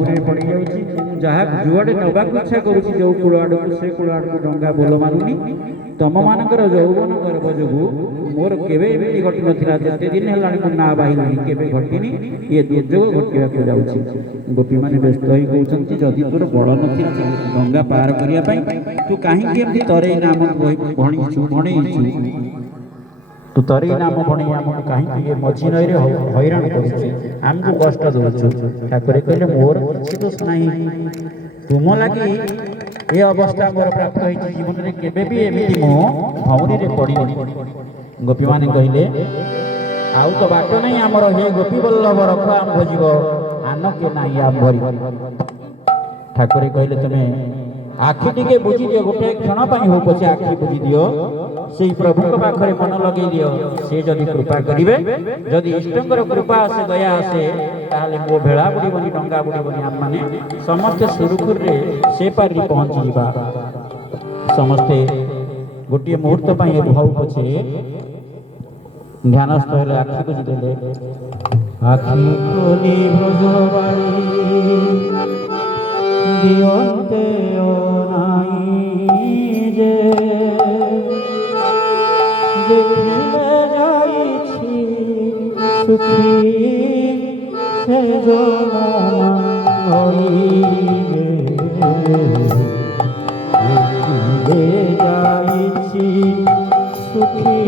भावरे पड़ जाऊँगी जहाँ जुआड़े नवा इच्छा करुँच जो कूल आड़ से कूल आड़ को डंगा बोल मानुनी तुम मानकर यौवन गर्भ जो मोर केवे घटी नाला जिते दिन है ना बाहिनी केवे घटनी ये दुर्योग घटवाक जाऊँगी गोपी मैंने व्यस्त हो कहते जदि तोर बल ना डंगा पार करने तू कहीं तरे नाम भणीचु भणईचु तू तरे नाम भणई आम कहीं मझी नई हैरान करमको कष्ट दौचु ठाकुर कहले मोर किसी दोष ना तुम लगी ये अवस्था मोर प्राप्त होती जीवन में केबे भी एमती मो भौरी पड़ी गोपी माने कहले आउ तो बाट नहीं आमर हे गोपी बल्लभ रख आम भोजीब आन के ना आम भरी ठाकुर कहले तुम्हें आखि टिके बुझी दियो गोटे क्षण हो पछे आखि बुझी दियो से प्रभु पाखरे मन लगे दियो से जदि कृपा करिवे जदि इष्टंकर कृपा आसे दया आसे ताले मो भेड़ा बुड़ीबनी डंगा बुड़ीबनी आम माने समस्त सुरुखुर रे से पारी पहुंची जीवा समस्ते गोटे मुहूर्त पाई भाव पछे ध्यानस्थ हेले आखि बुझी देले आखि खोली ब्रजबाड़ी दियन्ते नाई जे देखिले जाइछि सुखी से जमुना नई देखिले जाइछि सुखी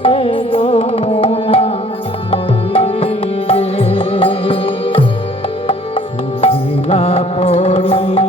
से जमुना सुखिला पड़ी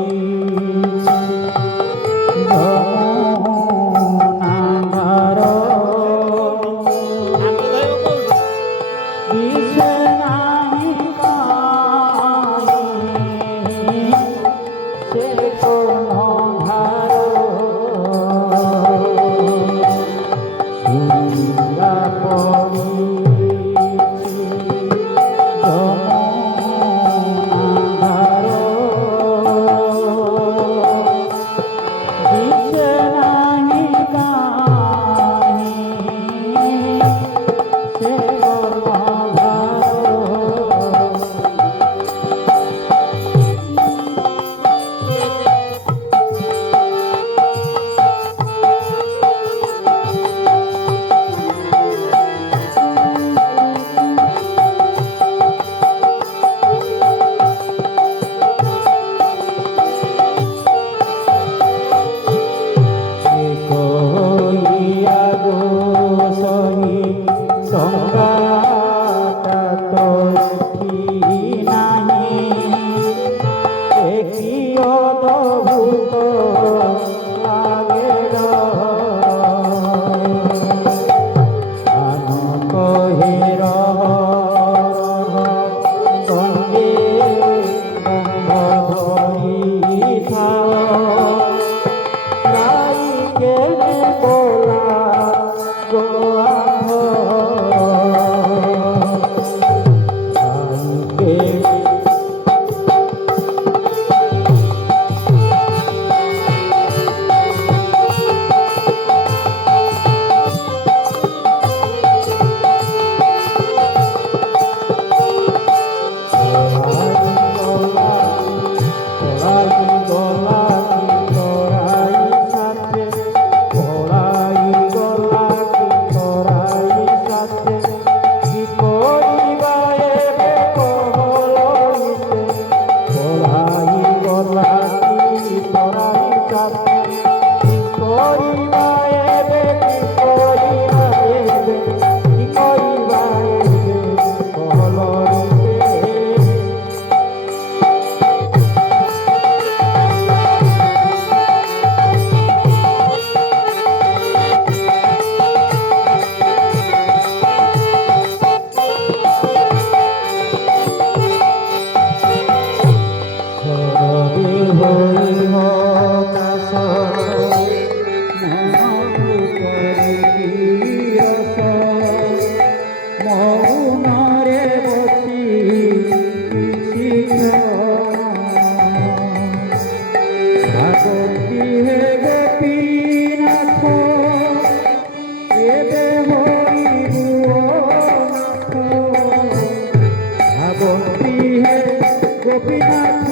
गोपीनाथ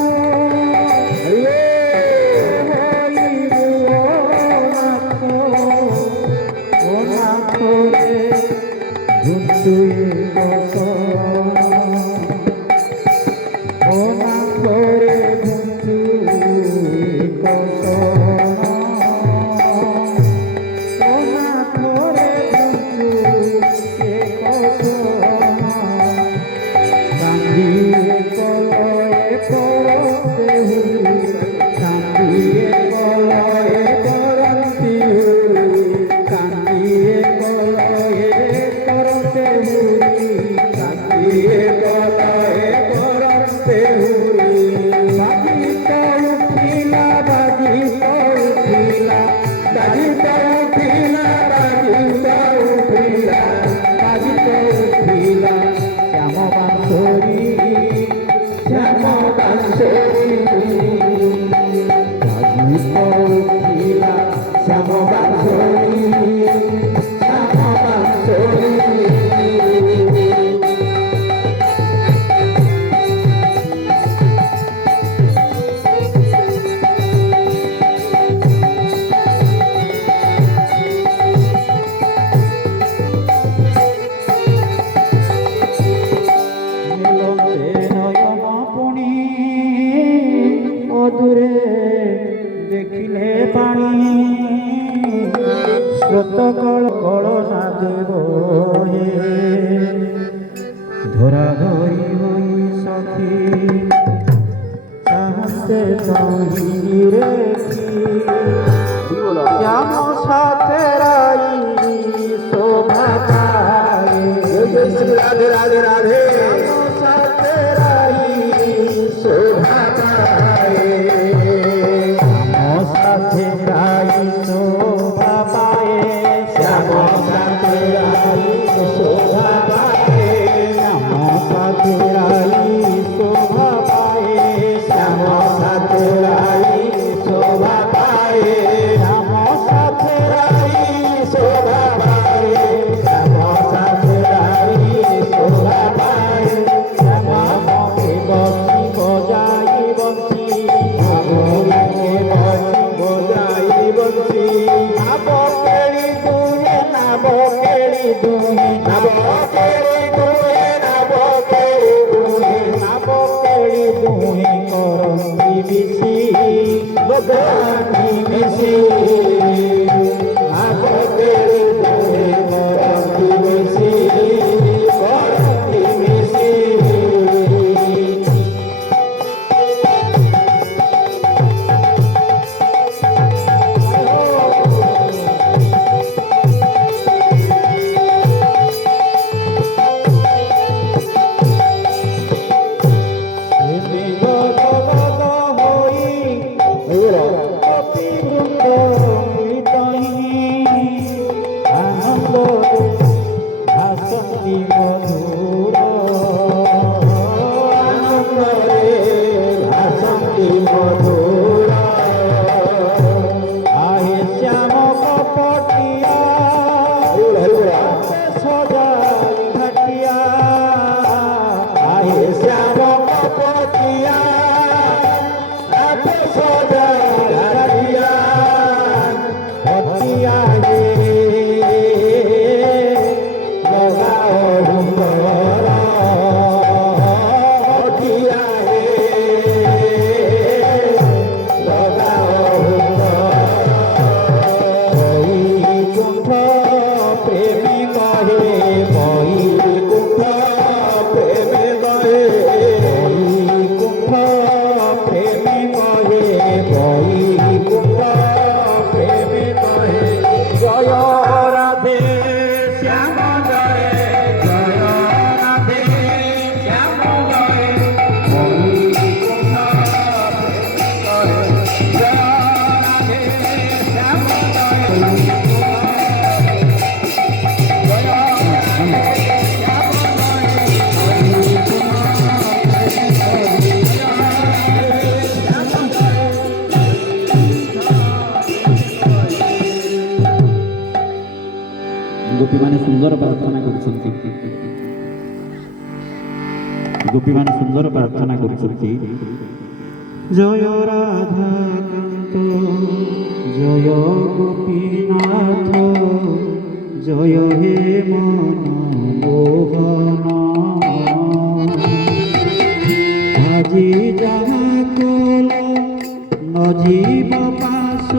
धरा धरी हुई सखी चाहते नहीं रेखी श्याम साथे राई शोभा पाए राधे राधे राधे श्याम साथे राई शोभा पाए श्याम साथे राई शोभा पाए श्याम साथे राई शोभा पाए राई शोभा पाए श्याम साथे राई शोभा पाए श्याम साथे राई शोभा पाए श्याम साथे राई शोभा पाए श्याम के बंसी बजाई बंसी के बंसी बजाई बंसी नाब केड़ी दुहे नाब केड़ी दुहे नाब केड़ी दुहे दुहे करती बिसी बदानी बिसी नाब केड़ी दुहे करती बिसी करती बिसी गोपी माने सुंदर प्रार्थना कर गोपी मान सुंदर प्रार्थना करछथि जय राधाकांत जय गोपीनाथ जय हे मन मोहन আজি যাহা কল নজীব পাশ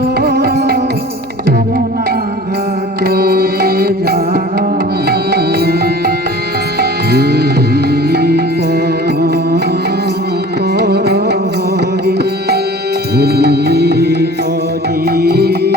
যমুনা ঘাটরে জান কর হরি ভুলি অজীবনে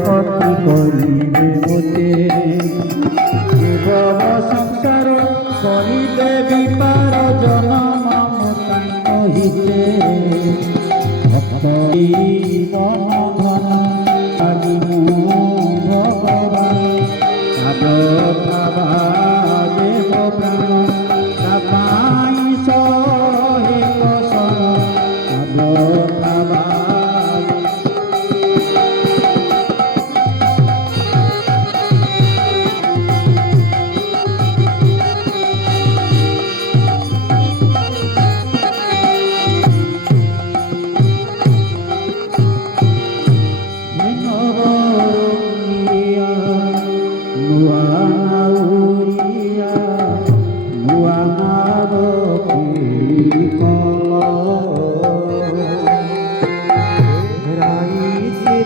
भक्ति करिबे मोते जीवन संसार करिले विपार जनम कहिते भक्ति मन धन आदि भगवान साधना देव प्राण सपाई सहे कसन साधना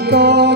तो